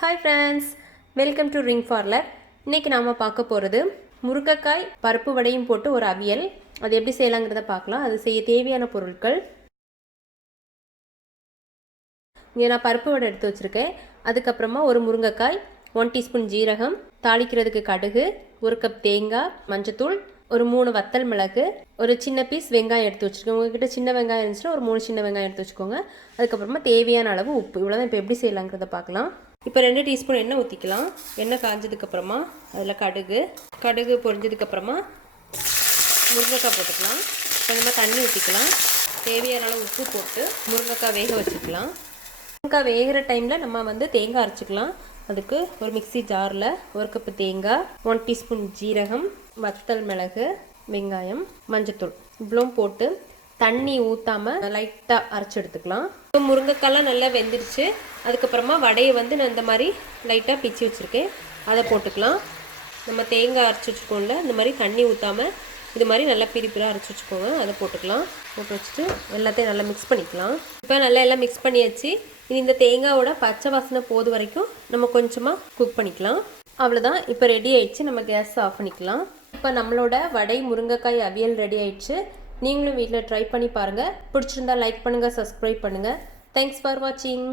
Hi friends, welcome to ring parlour. இன்றைக்கி நாம் பார்க்க போகிறது முருங்கைக்காய் பருப்பு வடையும் போட்டு ஒரு அவியல். அது எப்படி செய்யலாங்கிறத பார்க்கலாம். அது செய்ய தேவையான பொருட்கள், இங்கே நான் பருப்பு வடை எடுத்து வச்சுருக்கேன். அதுக்கப்புறமா ஒரு முருங்கைக்காய், 1 டீஸ்பூன் ஜீரகம், தாளிக்கிறதுக்கு கடுகு, 1 கப் தேங்காய், மஞ்சத்தூள், ஒரு 3 வத்தல் மிளகு, ஒரு சின்ன பீஸ் வெங்காயம் எடுத்து வச்சுருக்கோங்க. உங்கள்கிட்ட சின்ன வெங்காயம் இருந்துச்சுன்னா ஒரு 3 சின்ன வெங்காயம் எடுத்து வச்சுக்கோங்க. அதுக்கப்புறமா தேவையான அளவு உப்பு. இவ்வளோதான். இப்போ எப்படி செய்யலாங்கிறத பார்க்கலாம். இப்போ 2 டீஸ்பூன் எண்ணெய் ஊற்றிக்கலாம். எண்ணெய் காஞ்சதுக்கப்புறமா அதில் கடுகு பொரிஞ்சதுக்கப்புறமா முருங்கைக்காய் போட்டுக்கலாம். கொஞ்சமாக தண்ணி ஊற்றிக்கலாம். தேவையான அளவு உப்பு போட்டு முருங்கைக்காய் வேக வச்சுக்கலாம். முருங்கைக்காய் வேகிற டைமில் நம்ம தேங்காய் அரைச்சிக்கலாம். அதுக்கு ஒரு மிக்ஸி ஜாரில் 1 கப்பு தேங்காய், 1 டீஸ்பூன் ஜீரகம், வத்தல் மிளகு, வெங்காயம், மஞ்சத்தூள் இவ்வளோ போட்டு தண்ணி ஊற்றாமல் லைட்டாக அரைச்சி எடுத்துக்கலாம். இப்போ முருங்கைக்காய்லாம் நல்லா வெந்துருச்சு. அதுக்கப்புறமா வடையை நான் இந்த மாதிரி லைட்டாக பிச்சு வச்சுருக்கேன். அதை போட்டுக்கலாம். நம்ம தேங்காய் அரைச்சி வச்சுக்கோங்கள, இந்த மாதிரி தண்ணி ஊற்றாமல் இது மாதிரி நல்லா பிரிப்பிலாக அரைச்சி வச்சுக்கோங்க. அதை போட்டுக்கலாம். போட்டு வச்சுட்டு எல்லாத்தையும் நல்லா மிக்ஸ் பண்ணிக்கலாம். இப்போ நல்லா எல்லாம் மிக்ஸ் பண்ணியாச்சு. இனி இந்த தேங்காயோட பச்சை வாசனை போது வரைக்கும் நம்ம கொஞ்சமாக குக் பண்ணிக்கலாம். அவ்வளோதான். இப்போ ரெடி ஆயிடுச்சு. நம்ம கேஸ் ஆஃப் பண்ணிக்கலாம். இப்போ நம்மளோட வடை முருங்கைக்காய் அவியல் ரெடி ஆயிடுச்சு. நீங்களும் வீட்டில் ட்ரை பண்ணி பாருங்கள். பிடிச்சிருந்தா லைக் பண்ணுங்கள், சப்ஸ்கிரைப் பண்ணுங்கள். தேங்க்ஸ் ஃபார் வாட்சிங்.